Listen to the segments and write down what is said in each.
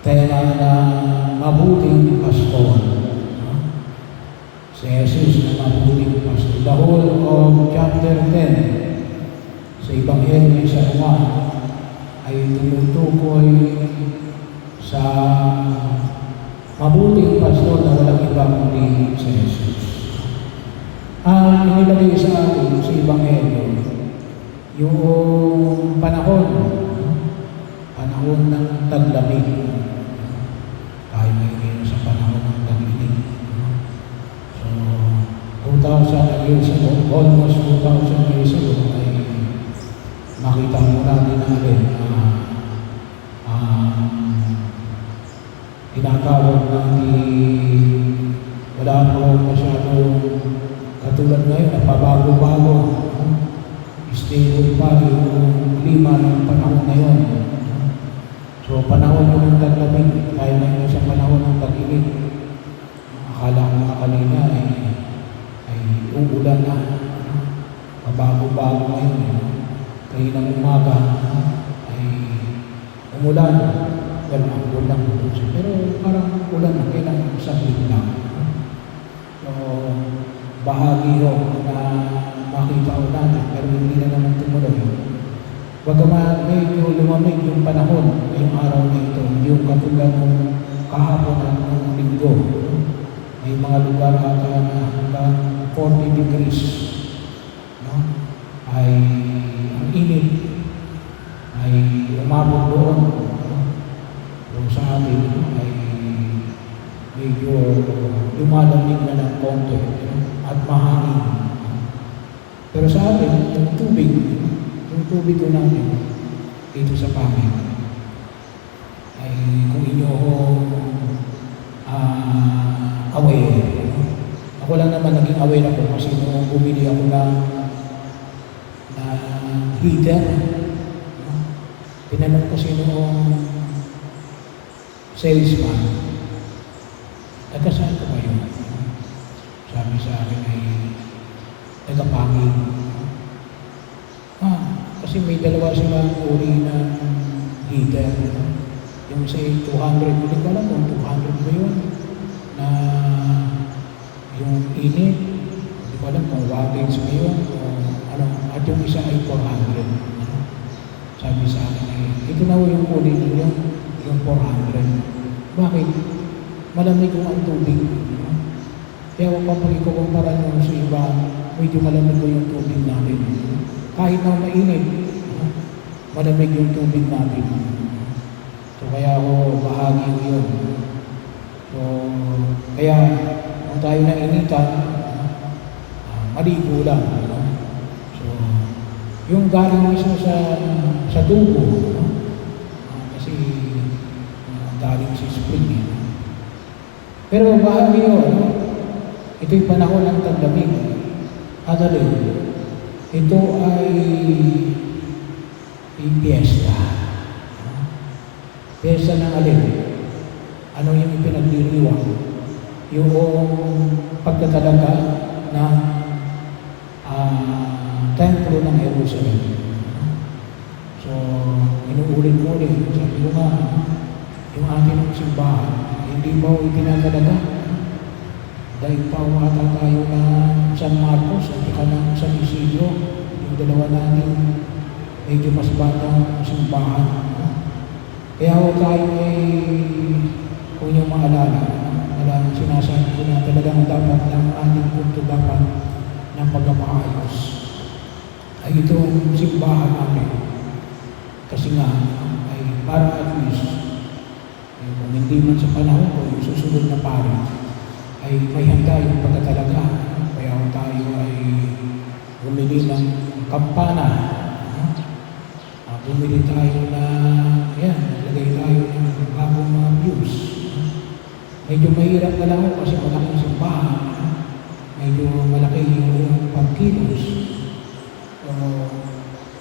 tema ng mabuting pastor. Si Jesus na mabuting pastor. The whole of chapter 10 sa Ebanghelyo sa Juan ay tumutukoy sa mabuting pastor na walang iba kundi si Jesus. Ang inilagay sa atin sa Ebanghelyo, yung panahon ng taglamig. Tayo ngayon sa panahon ng tag-init. So, 2,000 years ago, almost 2,000 years ago, ay makita mo natin tinatawag natin, wala po masyadong katulad ngayon, napabago-bago. Stable pa yung klima ng panahon ngayon. So, panahon ng taglamig, tayo ngayon sa panahon ng tag-init. Akala ko nga kanina ay uulan na. Mabago-bago ngayon. Kaya ng umaga ay umulan. Well, ang ulan. Pero parang ulan na, kailang saglit lang. So, bahagi yun na makita ko natin, pero hindi na naman tumuloy. Bagaman medyo lumamig yung panahon ngayong araw na ito, yung katulad ng kahapon at ng linggo. May mga lugar ata na hanggang 40 degrees. No? Ay ang init ay umabot doon. Kung sa atin ay medyo lumalamig na ng konti at mahangin. Pero sa atin, yung tubig ko namin dito sa pangin ay kung inyo aware. Ako lang naman naging aware ako kasi nung bumili ako ng heater, tinanong ko sino salesman, nagkasaan ko kayo? Sabi sa akin ay nagapangin. Kasi may dalawa silang uri ng heater. Yung say 200, hindi ko alam kung 200 ba yun, na yung init, hindi ko alam kung wattage ba yun, at yung isa ay 400. Sabi sa akin ay, ito na yung uri nyo, yung 400. Bakit? Malamig ko ang tubig. Kaya kapag ikukumpara nyo sa iba, medyo malamig ko yung tubig natin. Kahit na mainit, malamig yung tubig natin. So kaya ako bahagi yun. So kaya kung tayo na initan, maligo lang. So yung galing mismo sa tubo, kasi galing sa spring. Pero bahagi yun, ito'y panahon ng taglamig. Adalin, ito ay piyesta. Piyesta ng alin? Ano yung ipinagliriwang? Yung pagkatalaga ng templo ng Jerusalem. So, inuulit-ulit. Sabi ko nga, yung ating simbahan, hindi ba ipinagalaga? Dahil pa umata tayo na San Marcos at saka ng San Isidro, yung dalawa natin medyo mas batang simbahan. Kaya ako tayo kung yung maalala, sinasabi ko na talagang dapat ng ating punto dapat ng pagpapaayos ay itong simbahan namin. Kasi nga, ay para at least, kung hindi man sa panahon ko, yung susunod na pari, ay may handa yung pagkatalaga. Kaya tayo ay bumili ng kampana. Bumili tayo na, lagay tayo ng bagong mga views. Medyo mahirap na lang kasi malaking simbahan. Medyo malaki yung pagkilos.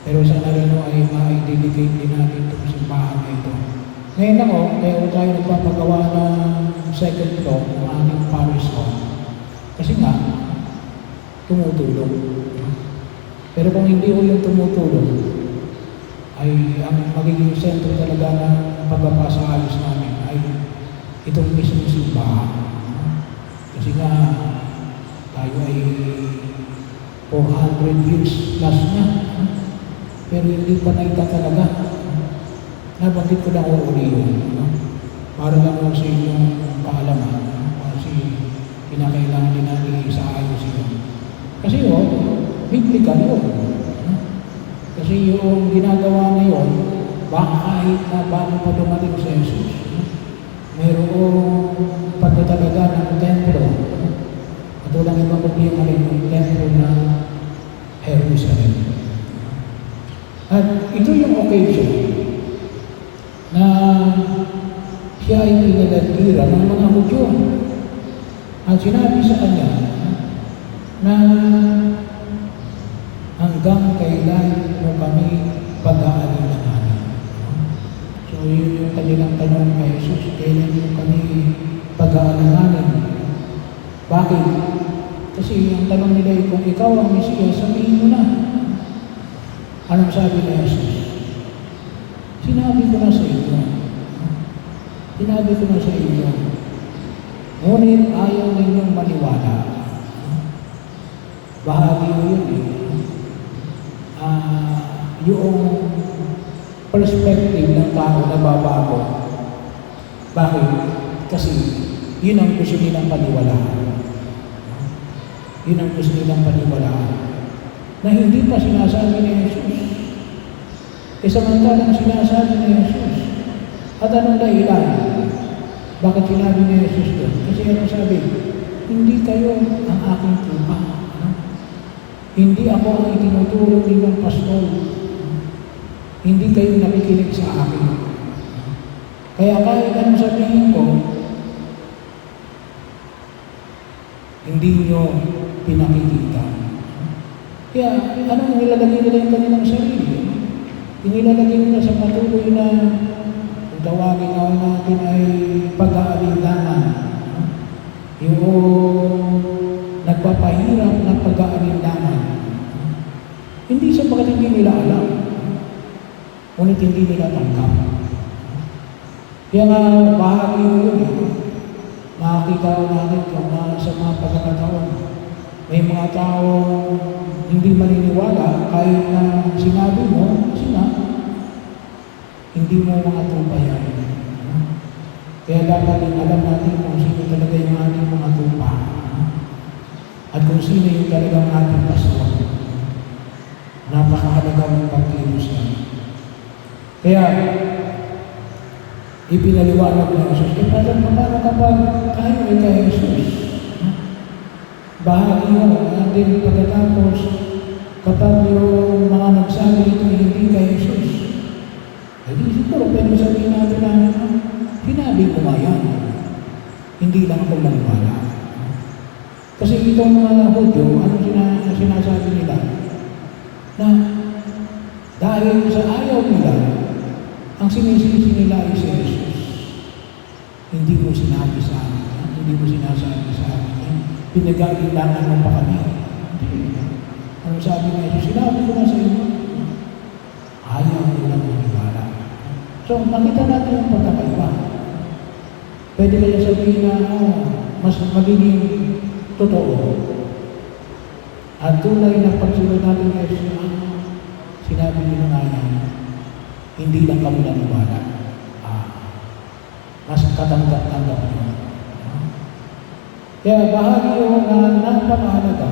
Pero sana rin ay ma-dedicate din natin itong simbahan na ito. Ngayon ako, kaya tayo nagpapagawa ng second floor ng aming parish hall. Kasi nga, tumutulong. Pero kung hindi ko yung tumutulong, ay ang magiging sentro talaga ng pagpapasaayos namin ay itong mismong simbahan. Kasi nga, tayo ay 400 years plus na, pero hindi pa naitatalaga. Nabanggit ko lang uli yun, para lang sa inyong kaalaman, kasi kinakailangan din natin isaayos yun. Kasi biblical yun. Kasi yung ginagawa na yun, baka kahit na bago pa dumating sa Jesus, mayroong pagtatalaga ng templo. At walang ibang problema rin yung templo ng Jerusalem. At ito yung occasion na siya ay pinalagdira ng mga Hudyo. At sinabi sa kanya na hanggang kailan mo kami pag-aalinlanganin. So yun yung kanilang tanong kay Jesus, kailan mo kami pag-aalinlanganin? Bakit? Kasi ang tanong nila ay kung ikaw ang Mesiya, sabihin mo na. Anong sabi ni Jesus? Sinabi ko na sa inyo. Sinabi ko na sa inyo. Ngunit ayaw ninyong maniwala. Bahagi mo yun yung perspective ng tao na babago. Bakit? Kasi yun ang gusto nilang paniwalaan. Yun ang gusto nilang paniwalaan. Na hindi pa sinasabi ni Jesus. Samantalang sinasabi ni Jesus. At anong dahilan? Bakit sinabi ni Jesus doon? Kasi anong sabi? Hindi kayo ang aking tupa. Hindi ako ang itinuturo nilang pastol. Hindi kayo nakikinig sa akin. Kaya kahit anong sabihin ko, hindi nyo pinakikita. Kaya anong nilalagay nila yung kanilang sarili? Inilalagay nila sa patuloy na kung tawagin nga natin ay pag-aalinlangan. Yung nagpapahirap na pag-aalinlangan. Hindi sapagkat hindi nila alam, ngunit hindi nila tanggap. Kaya nga bahagi yun makakita ko natin kung sa mga pagkakataon, may mga tao hindi maniniwala kahit na sinabi mo, kasi na, hindi mo mga tupa yan. Kaya dapat din alam natin kung sino talaga yung ating mga tupa. At kung sino yung talagang ating pastor. Napakahalagang pagkilos yan. Kaya, ipinaliwanag ng Jesus. Paano kapag tayo ay kay Jesus? Bahagi mo natin pagkatapos kapag yung mga nagsabi ito hindi kay Jesus. Hindi siguro pwede sabihin natin na sinabi ko nga yan. Hindi lang ako maniwala. Kasi itong mga Hudyo, anong sinasabi nila? Na dahil sa ayaw nila, ang sinisisi nila ay si Jesus. Hindi mo sinabi sa akin, hindi mo sinasabi sa akin, pinag-aalinlangan mo pa kami. Ano sabi ni Jesus? Sinabi ko na sa inyo, ayaw nilang maniwala. So, makita natin yung pagkakaiba. Pwede kaya sabihin na mas magiging totoo. At tunay na pagsunod natin kay Jesus, sinabi niyo nga yan, hindi lang kami naniwala. Mas katanggap-tanggap nyo. Kaya bahagi yun na napakahalaga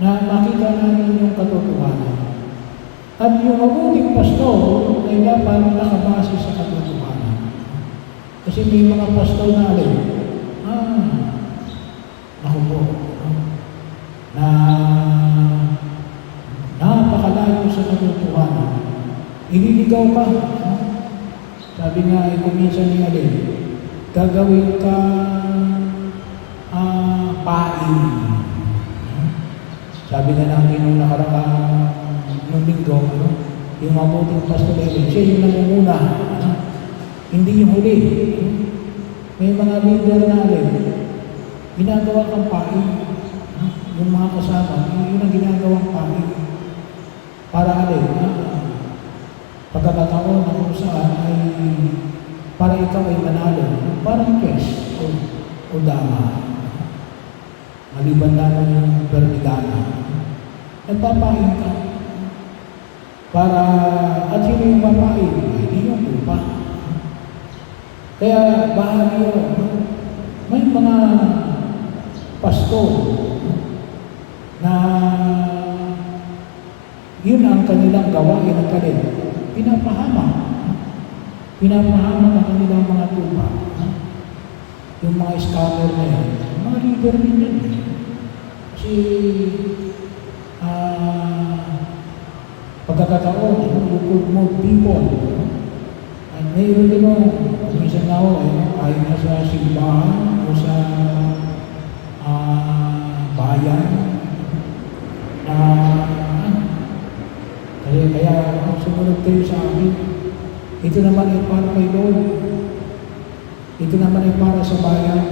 na makita namin yung katotohanan. At yung mabuting pastor ay dapat nakabase sa katotohanan. Kasi may mga pastor na alin, naku po, na napakalayo sa katotohanan. Ililigaw ka. Sabi nga, kuminsan ni alin, gagawin ka pain. Sabi nga namin nung nakaraang nung linggo, yung mabuting pastor alin, siya yung nangunguna. Hindi yung huli. May mga leader na alin, ginagawa kang pain. Yung mga kasama, yun ang ginagawang pain. Para alin, pagkakataon na kung saan ay para ikaw ay manalo, parang chess o dama. Maliban lamang yung permigana. Nagpapain ka. Para, at sino yung papain? Ay, di yung lupa. Kaya bahagi yun. May mga pastor na yun ang kanilang gawain ng kalin. Pinapahamak. Pinapahamak ang kanilang mga tupa. Yung mga scammer na yan, mga leader din yun. Kasi pagkakataon, you could move people. At mayroon din mo, minsan nga ako, kahit na sa simbahan o sa bayan, kaya sumunod kayo sa akin. Ito naman ay para kay Lord. Ito naman ay para sa bayan.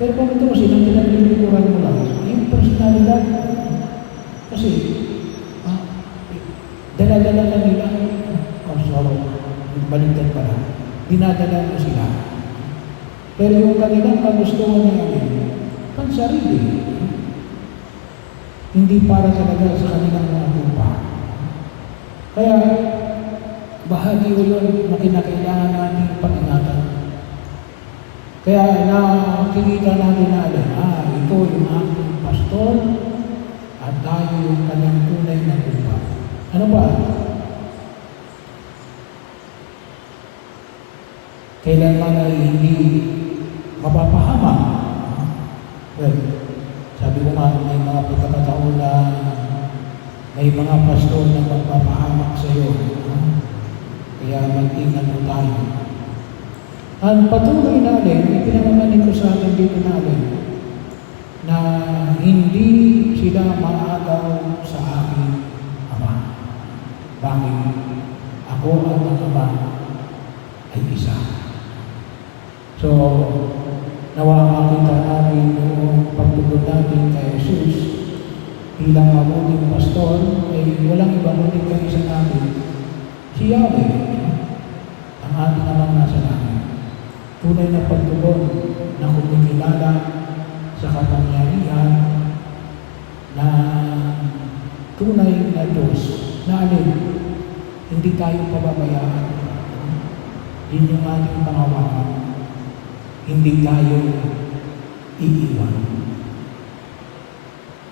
Pero kung ito kasi, nang pinaglilikuran mo lang, yung personalidad. Kasi, dala-dala ka nila. Baliktad pala. Dinadala mo sila. Pero yung kanilang kagustuhan na yun, pansarili. Hindi para talaga sa kanilang mga lupa. Kaya, bahagi yun na kinakailangan natin pag-ingatan. Kaya nakikita natin na ito yung aking pastor at tayo yung kanyang tunay na lupa. Ano ba? Kailanman ay hindi mapapahamak. Well, sabi ko nga, may mga pagkakataon na may mga pastor na magpapahamak sa iyo. Kaya magtingnan mo tayo. Ang patuloy natin, ipinamamanin ko sa atin dito natin, na hindi sila maagaw sa aking Ama. Bakit? Ako at ang Ama ay isa. So, nawa makita namin yung pagtugod natin kay Jesus bilang mabuting pastor, ay walang ibang muling kaisa natin. Si Yahweh, ang ating Amang nasa langit. Tunay na pagtugon na kumikilala sa kapangyarihan na tunay na Diyos na alin, hindi tayo pababayaan. Yun yung ating pangawakan. Hindi tayo iiwan.